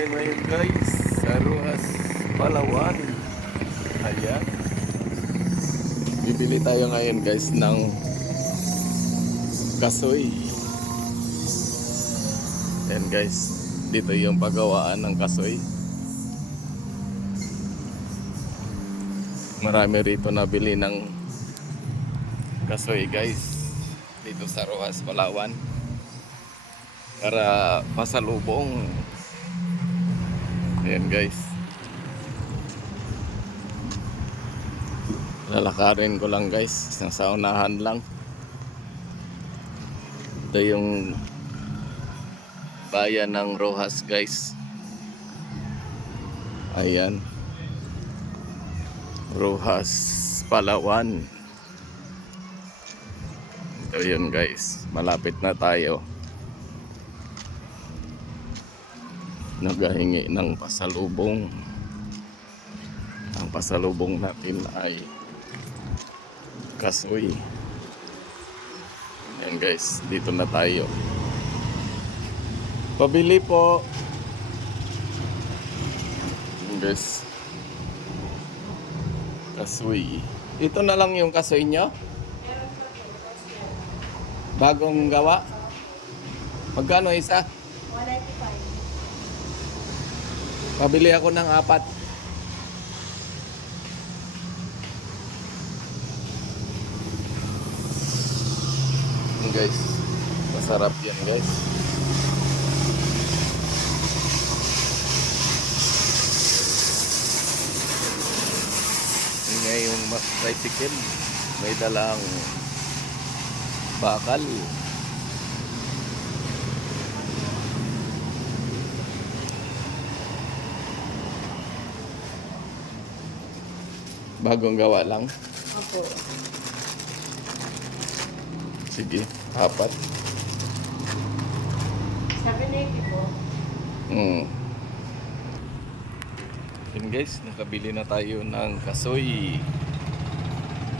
tayo ngayon guys sa Roxas, Palawan. Ayan. Bibili tayo ngayon guys ng kasoy. Ayan guys, dito yung pagawaan ng kasoy. Marami rito nabili ng kasoy guys dito sa Roxas, Palawan para pasalubong. Ayan guys, lalakarin ko lang guys, nasa unahan lang. Ito yung bayan ng Roxas guys. Ayan, Roxas, Palawan. Ito yun guys, malapit na tayo. Naghahingi ng pasalubong. Ang pasalubong natin ay kasoy. Ayan guys, dito na tayo. Pabili po. Ayan guys, kasoy. Ito na lang yung kasoy nyo? Bagong gawa? Magkano isa? 195. Pabili ako ng 4. Guys, masarap yan guys. Yun nga yung tricycle, may dalang bakal. Bagong gawa lang. Opo. Sige, 4. 780 po. Yun guys, nakabili na tayo ng kasoy.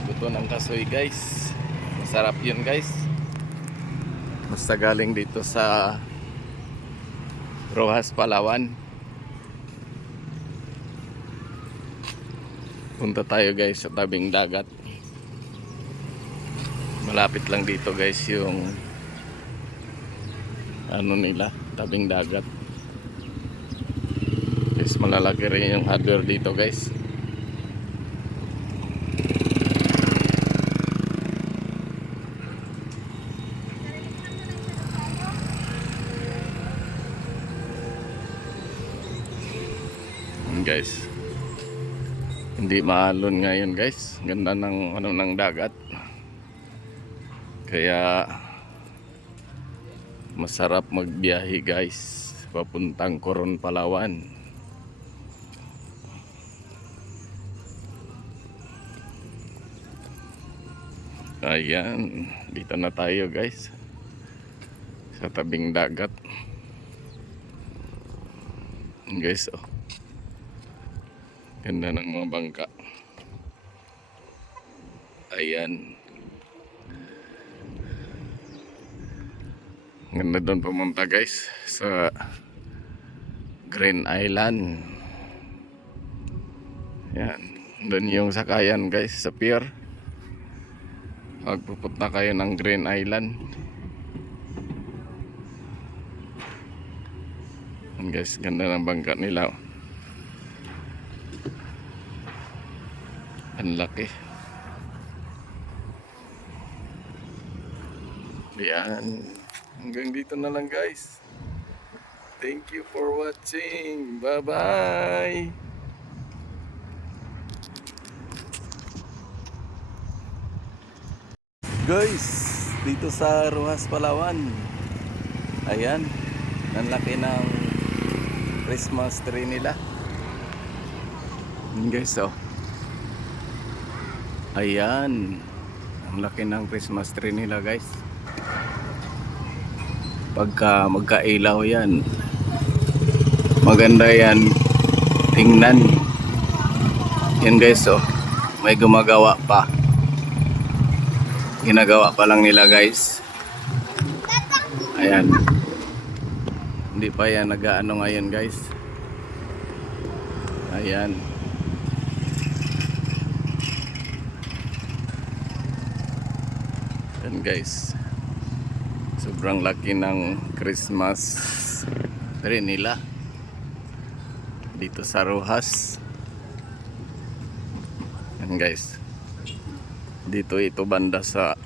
Buto ng kasoy guys. Masarap yun guys. Basta galing dito sa Roxas, Palawan. Punta tayo guys sa tabing dagat. Malapit lang dito guys yung ano nila, tabing dagat. Guys, malalaki rin yung hardware dito guys. Guys, hindi maalon ngayon guys. Ganda ng ano ng dagat. Kaya masarap magbiyahe guys papuntang Coron, Palawan. Ayan, dito na tayo guys sa tabing dagat. Guys, oh. Ganda ng mga bangka. Ayan. Ganda doon pumunta guys sa Green Island. Ayan. Doon yung sakayan guys sa pier. Magpupunta kayo ng Green Island. Ayan guys, ganda ng bangka nila. Ang laki. Yan. Hanggang dito na lang guys. Thank you for watching. Bye bye. Guys, dito sa Roxas, Palawan. Ayan. Ang laki ng Christmas tree nila. Yan guys, oh. Ayan, ang laki ng Christmas tree nila guys. Pagka magkailaw yan, maganda yan tingnan. Yan guys, oh, may gumagawa pa. Ginagawa pa lang nila guys. Ayan, hindi pa yan nag-aano ngayon guys. Ayan. Ayan guys. Sobrang laki ng Christmas tree nila dito sa Rojas. Ayan guys. Dito ito banda sa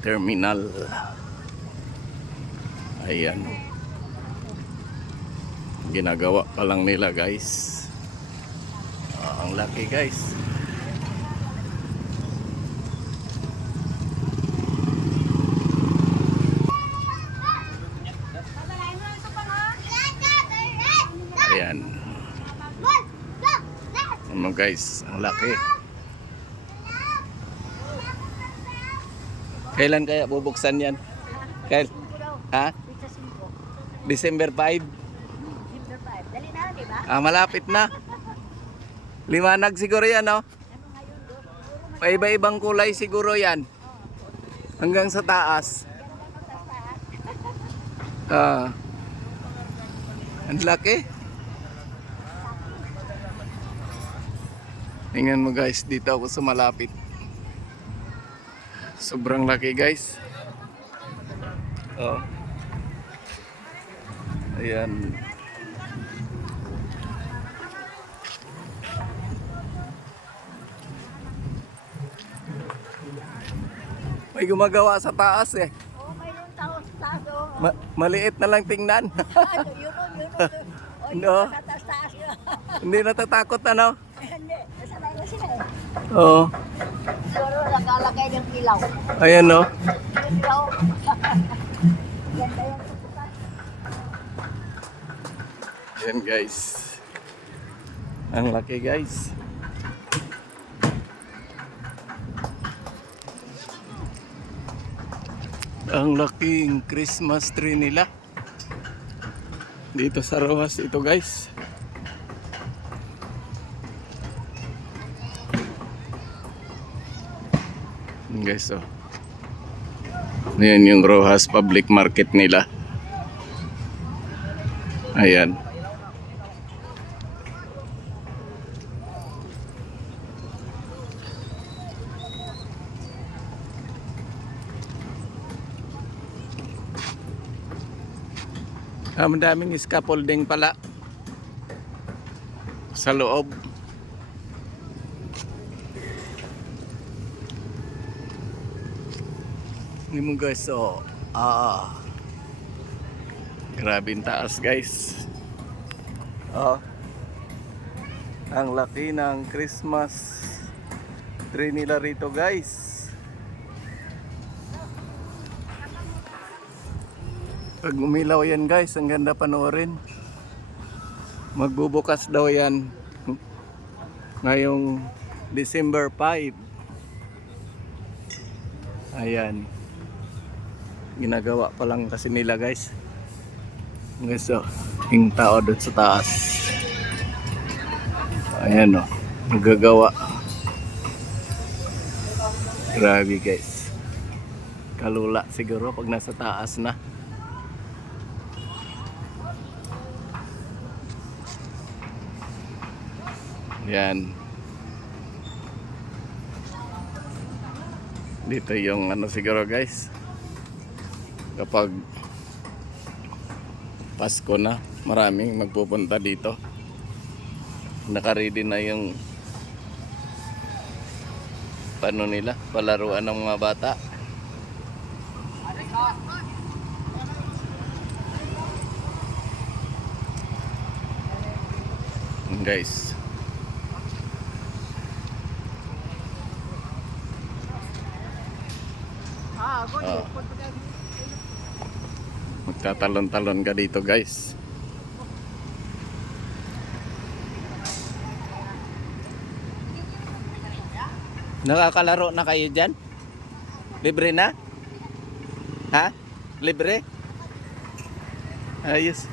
terminal. Ayan. Ginagawa pa lang nila guys. Ang laki guys. Ayan. Ano guys, ang laki. Kailan kaya bubuksan yan? Ha? December 5? Dali na, di ba? Ah, malapit na. Liwanag siguro yan, no? Paiba-ibang kulay siguro yan. Hanggang sa taas. Ah. Ang laki. Tingnan mo guys, dito ako sa malapit. Sobrang laki guys. Oh. Ayan. May gumagawa sa taas eh. Oo, mayroon tao sa taas. Maliit na lang tingnan. Yun. No. Sa taas yun. Hindi natatakot ano? Hindi, nasanay na sila eh. Oo. Siguro nakalagay ng ilaw. Ayan no. Ilaw. Ganda yung tutukan. Ayan guys. Ang laki guys. Ang laking Christmas tree nila. Dito sa Rojas ito guys. Ayan guys oh. Ayan yung Rojas Public Market nila. Ayan. Madaming scaffolding pala sa loob. Hindi mo guys, oh. Grabe ang taas guys. Oh. Ang laki ng Christmas tree nila rito guys. Pag umilaw yan guys, ang ganda panoorin. Magbubukas daw yan ngayong December 5. Ayan. Ginagawa pa lang kasi nila guys. Guys, oh, yung tao doon sa taas. Ayan oh, magagawa. Grabe guys. Kalula siguro pag nasa taas na. Yan. Dito yung ano siguro guys. Kapag Pasko na, maraming magpupunta dito. Naka-ready na yung paano nila, palaruan ng mga bata. Guys. Magtatalon-talon ka dito guys. Nakakalaro na kayo dyan? Libre na? Ha? Libre? Ayos.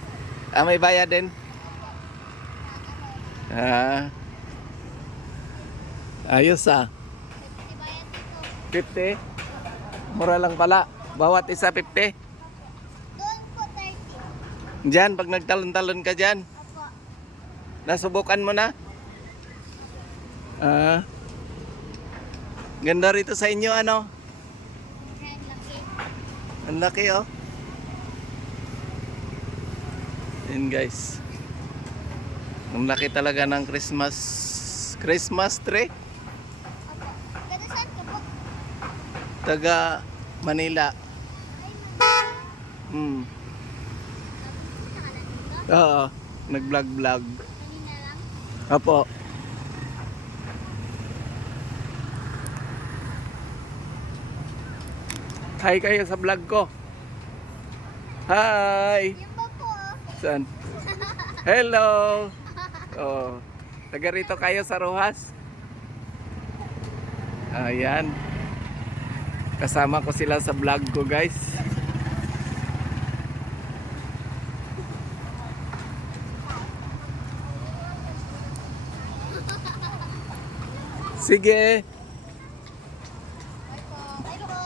May bayad din? Ayos 50? Mura lang pala. Bawat isa 50? Doon po 30. Diyan, pag nagtalon-talon ka dyan. Opo. Nasubukan mo na? Ah. Ganda rito sa inyo, ano? Ang laki, oh. Yun, guys. Ang laki talaga ng Christmas tree. Kada saan ka po? Taga Manila. Hmm. Oo. Nag-vlog. Kanina lang. Apo. Hi kayo sa vlog ko. Hi. Yung ba po? Saan? Hello. Oh. Taga rito kayo sa Rojas. Ayan. Kasama ko sila sa vlog ko, guys. Sige. Bye po.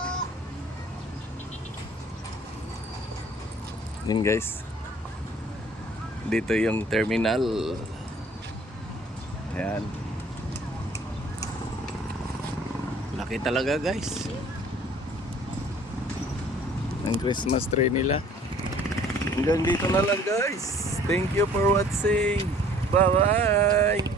Yun, guys. Dito yung terminal. Ayan. Laki talaga, guys. Ang Christmas tree nila. Hanggang dito na lang, guys. Thank you for watching. Bye-bye.